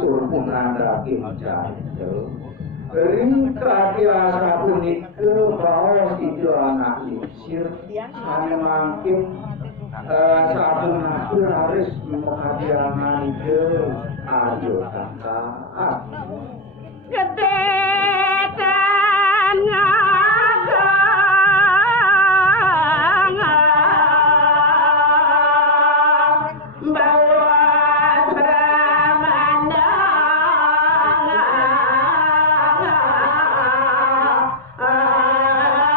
tur punandhaking jantung. Ringkah biasa punika baos itu anak isir ane mangkin sabun aku harus menghadiahkan ke ayo kakak. Gede